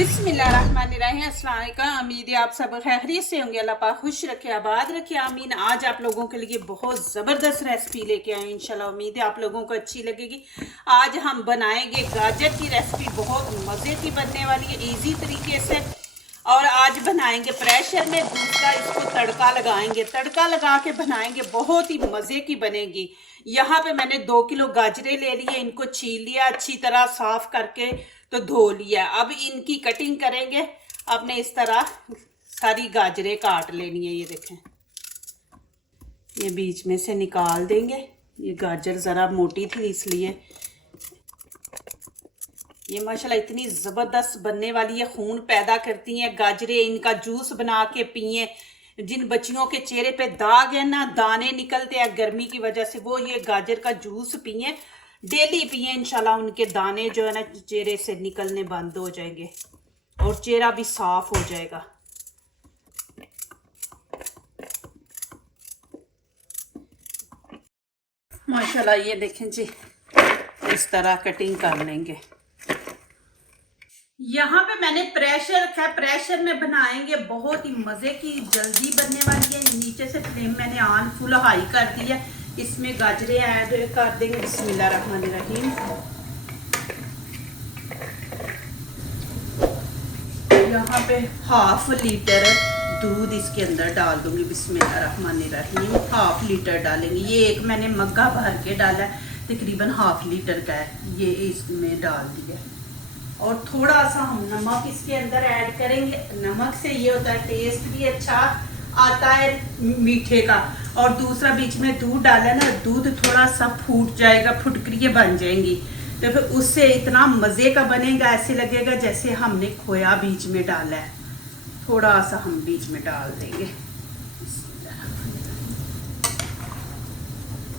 बिस्मिल्लाहिर्रहमानिर्रहीम। अस्सलाम वालेकुम। उम्मीद है आप सब खैरियत से होंगे। अल्लाह पाक खुश रखे, आबाद रखे, आमीन। आज आप लोगों के लिए बहुत ज़बरदस्त रेसिपी लेके आए, इंशाल्लाह उम्मीद है आप लोगों को अच्छी लगेगी। आज हम बनाएंगे गाजर की रेसिपी, बहुत मज़े की बनने वाली है, इजी तरीके से। और आज बनाएंगे प्रेशर में, दूसरा इसको तड़का लगाएंगे, तड़का लगा के बनाएंगे, बहुत ही मज़े की बनेगी। यहाँ पे मैंने 2 किलो गाजरें ले लिए, इनको छील लिया अच्छी तरह, साफ करके तो धो लिया। अब इनकी कटिंग करेंगे। आपने इस तरह सारी गाजरें काट लेनी है। ये देखें, ये बीच में से निकाल देंगे। ये गाजर ज़रा मोटी थी इसलिए। ये माशाल्लाह इतनी ज़बरदस्त बनने वाली है, खून पैदा करती हैं गाजरें। इनका जूस बना के पिए। जिन बच्चियों के चेहरे पे दाग है ना, दाने निकलते हैं गर्मी की वजह से, वो ये गाजर का जूस पिए, डेली पिए। इंशाल्लाह उनके दाने जो है ना चेहरे से निकलने बंद हो जाएंगे और चेहरा भी साफ हो जाएगा। माशाल्लाह ये देखें जी, इस तरह कटिंग कर लेंगे। यहाँ पे मैंने प्रेशर रखा है, प्रेशर में बनाएंगे, बहुत ही मज़े की, जल्दी बनने वाली है। नीचे से फ्लेम मैंने ऑन फुल हाई कर दी है। इसमें गाजरें ऐड कर देंगे। बिस्मिल्लाहिर्रहमानिर्रहीम। यहाँ पे 1/2 लीटर दूध इसके अंदर डाल दूंगी। बिस्मिल्लाहिर्रहमानिर्रहीम। 1/2 लीटर डालेंगे। ये एक मैंने मग्गा भर के डाला है, तकरीबन 1/2 लीटर का है, ये इसमें डाल दिया। और थोड़ा सा हम नमक इसके अंदर ऐड करेंगे। नमक से ये होता है टेस्ट भी अच्छा आता है मीठे का। और दूसरा बीच में दूध डाला ना, दूध थोड़ा सा फूट जाएगा, फुटकरियाँ बन जाएंगी, तो फिर उससे इतना मज़े का बनेगा, ऐसे लगेगा जैसे हमने खोया बीच में डाला है। थोड़ा सा हम बीच में डाल देंगे।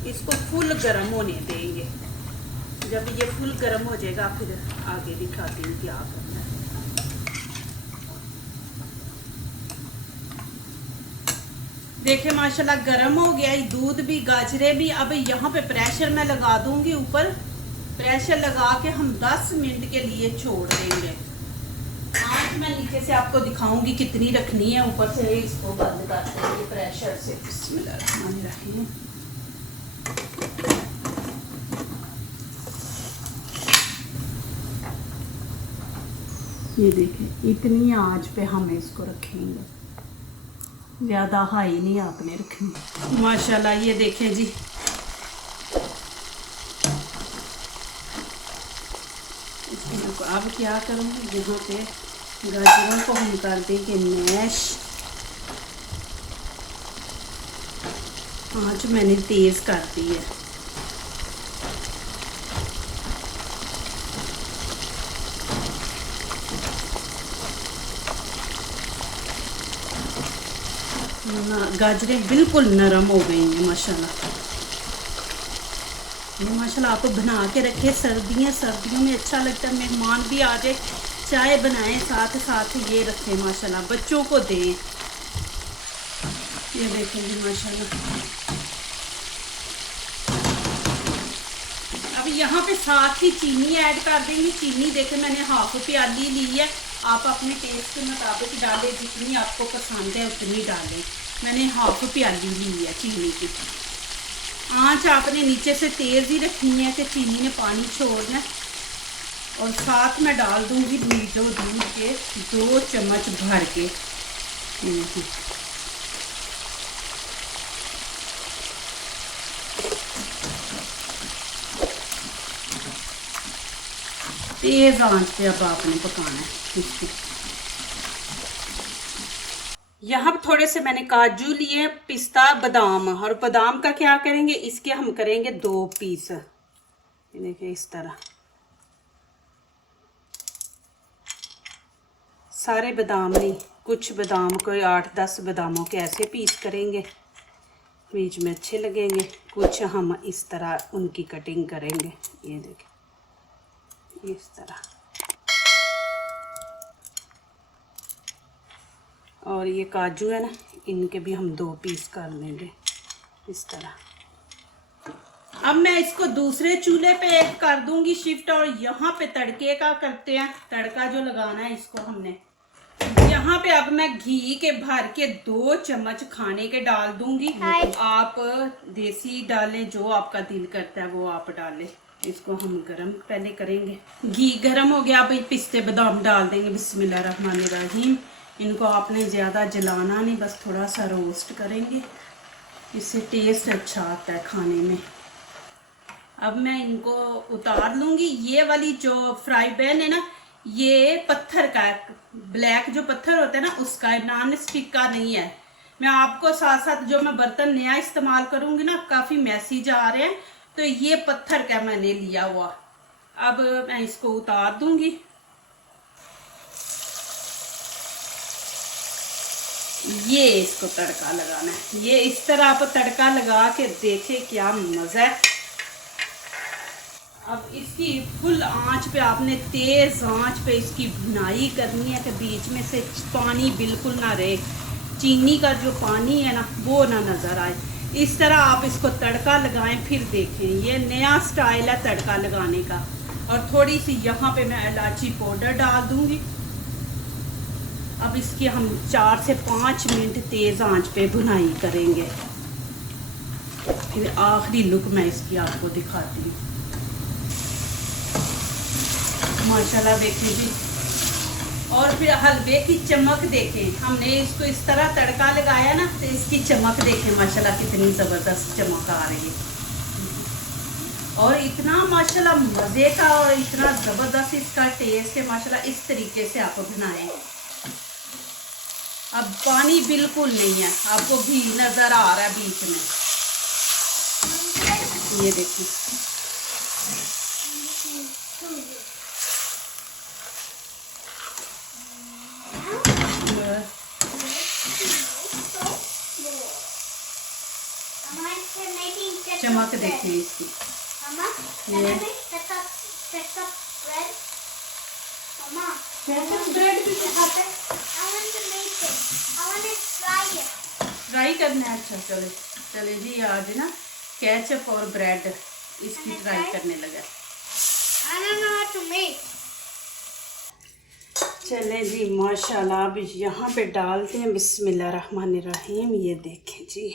इसको फुल गर्म होने देंगे। जब ये फुल गर्म हो जाएगा फिर आगे दिखाती हूँ क्या करना है। देखिए माशाल्लाह गर्म हो गया है दूध भी, गाजरें भी। अब यहाँ पे प्रेशर मैं लगा दूंगी ऊपर। प्रेशर लगा के हम 10 मिनट के लिए छोड़ देंगे। आँच मैं नीचे से आपको दिखाऊंगी कितनी रखनी है। ऊपर से इसको बंद कर देंगे प्रेशर से। बिस्मिल्लाहिर्रहमानिर्रहीम। ये देखें, इतनी आंच पे हम इसको रखेंगे, ज़्यादा हाई नहीं आपने रखनी। माशाल्लाह ये देखें जी, अब क्या करूँगी, यहाँ पे गाजरों को हम कर देंगे मैश। आंच मैंने तेज़ कर दी है। गाजरें बिल्कुल नरम हो गई हैं माशाल्लाह। ये माशाल्लाह आप बना के रखे, सर्दियों में अच्छा लगता है। मेहमान भी आ जाए, चाय बनाएं साथ साथ ये रखें, माशाल्लाह बच्चों को दें। ये देखें जी माशाल्लाह। अब यहाँ पे साथ ही चीनी ऐड कर देंगे। चीनी देखें मैंने 1/2 प्याली ली है। आप अपने टेस्ट के मुताबिक डालें, जितनी आपको पसंद है उतनी डालें। मैंने 1/2 प्याली ली है चीनी की। आँच आपने नीचे से तेज़ ही रखनी है कि चीनी ने पानी छोड़ना है। और साथ में डाल दूंगी मीठो दूध के 2 चम्मच भर के। तेज़ आंच पे अब आपने पकाना है। यहाँ थोड़े से मैंने काजू लिए, पिस्ता, बादाम। और बादाम का क्या करेंगे, इसके हम करेंगे 2 पीस। देखिए इस तरह सारे बादाम नहीं, कुछ बादाम को 8-10 बादामों के ऐसे पीस करेंगे, बीच में अच्छे लगेंगे। कुछ हम इस तरह उनकी कटिंग करेंगे। ये देखिए इस तरह। और ये काजू है ना, इनके भी हम 2 पीस कर लेंगे इस तरह। अब मैं इसको दूसरे चूल्हे पे कर दूंगी शिफ्ट, और यहाँ पे तड़के का करते हैं। तड़का जो लगाना है इसको हमने यहाँ पे, अब मैं घी के भर के 2 चम्मच खाने के डाल दूंगी। आप देसी डालें, जो आपका दिल करता है वो आप डालें। इसको हम गरम पहले करेंगे। घी गरम हो गया, अब पिस्ते बादाम डाल देंगे। बिस्मिल्लाहिर्रहमानिर्रहीम। इनको आपने ज़्यादा जलाना नहीं, बस थोड़ा सा रोस्ट करेंगे, इससे टेस्ट अच्छा आता है खाने में। अब मैं इनको उतार लूँगी। ये वाली जो फ्राई पैन है ना, ये पत्थर का है, ब्लैक जो पत्थर होता है ना उसका है, नॉन स्टिक का नहीं है। मैं आपको साथ साथ जो मैं बर्तन नया इस्तेमाल करूँगी ना, काफ़ी मैसेज आ रहे हैं, तो ये पत्थर का मैंने लिया हुआ। अब मैं इसको उतार दूंगी। ये इसको तड़का लगाना है। ये इस तरह आप तड़का लगा के देखें, क्या मज़ा है। अब इसकी फुल आंच पे आपने, तेज़ आंच पे इसकी भुनाई करनी है कि बीच में से पानी बिल्कुल ना रहे, चीनी का जो पानी है ना वो ना नज़र आए। इस तरह आप इसको तड़का लगाएं, फिर देखें। ये नया स्टाइल है तड़का लगाने का। और थोड़ी सी यहाँ पे मैं इलायची पाउडर डाल दूँगी। अब इसकी हम 4 से 5 मिनट तेज़ आंच पे भुनाई करेंगे, फिर आखिरी लुक मैं इसकी आपको दिखाती हूँ। माशाल्लाह देखें जी। और फिर हलवे की चमक देखें, हमने इसको इस तरह तड़का लगाया ना, तो इसकी चमक देखें माशाल्लाह कितनी ज़बरदस्त चमक आ रही है। और इतना माशाल्लाह मज़े का और इतना ज़बरदस्त इसका टेस्ट है माशाल्लाह। इस तरीके से आप बनाएं। अब पानी बिल्कुल नहीं है, आपको घी नज़र आ रहा है बीच में, ये देखिए। चमक देखिए इसकी। ये फ्राई करना है। अच्छा चले चले जी, आज ना केचप और ब्रेड इसकी ट्राई करने लगा। चले जी माशाल्लाह। अब यहाँ पे डालते हैं बिस्मिल्लाहिर्रहमानिर्रहीम। ये देखें जी,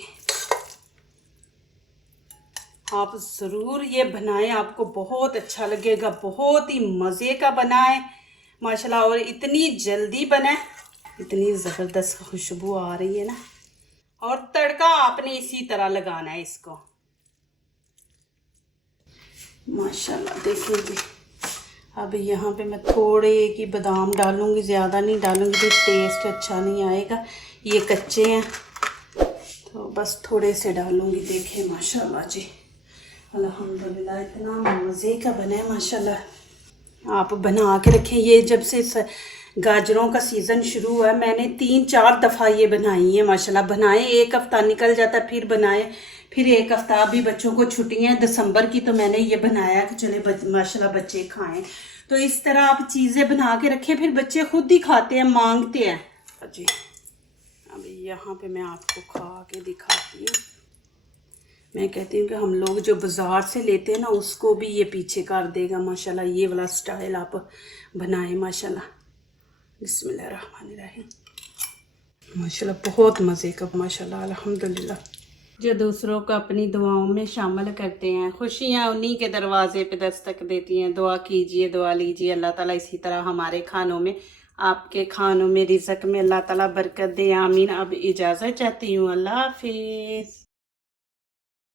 आप ज़रूर ये बनाएं, आपको बहुत अच्छा लगेगा। बहुत ही मज़े का बनाएं माशाल्लाह, और इतनी जल्दी बनाएं, इतनी ज़बरदस्त खुशबू आ रही है ना। और तड़का आपने इसी तरह लगाना है इसको माशाल्लाह। देखिए जी, अब यहाँ पे मैं थोड़े की बादाम डालूँगी, ज़्यादा नहीं डालूँगी, तो टेस्ट अच्छा नहीं आएगा। ये कच्चे हैं तो बस थोड़े से डालूँगी। देखिए माशाल्लाह जी, अल्हम्दुलिल्लाह इतना मज़े का बना है माशाल्लाह। आप बना के रखें। ये जब से गाजरों का सीज़न शुरू हुआ है, मैंने 3-4 दफ़ा ये बनाई है माशाल्लाह। बनाए, एक हफ़्ता निकल जाता, फिर बनाए, फिर एक हफ़्ता। अभी बच्चों को छुट्टियां हैं दिसंबर की, तो मैंने ये बनाया कि चले माशाल्लाह बच्चे खाएं। तो इस तरह आप चीज़ें बना के रखें, फिर बच्चे खुद ही खाते हैं, मांगते हैं जी। अभी यहाँ पे मैं आपको खा के दिखाती हूँ। मैं कहती हूँ कि हम लोग जो बाज़ार से लेते हैं ना, उसको भी ये पीछे कर देगा माशाल्लाह। ये वाला स्टाइल आप बनाएं माशाल्लाह। बिस्मिल्लाहिर्रहमानिर्रहीम। माशाल्लाह बहुत मज़े का माशाल्लाह अल्हम्दुलिल्लाह। जो दूसरों को अपनी दुआओं में शामिल करते हैं, खुशियाँ उन्हीं के दरवाजे पे दस्तक देती हैं। दुआ कीजिए, दुआ लीजिए, अल्लाह ताला इसी तरह हमारे खानों में, आपके खानों में, रिज़्क़ में अल्लाह ताला बरकत दे, आमीन। अब इजाज़त चाहती हूँ, अल्लाह हाफिज़।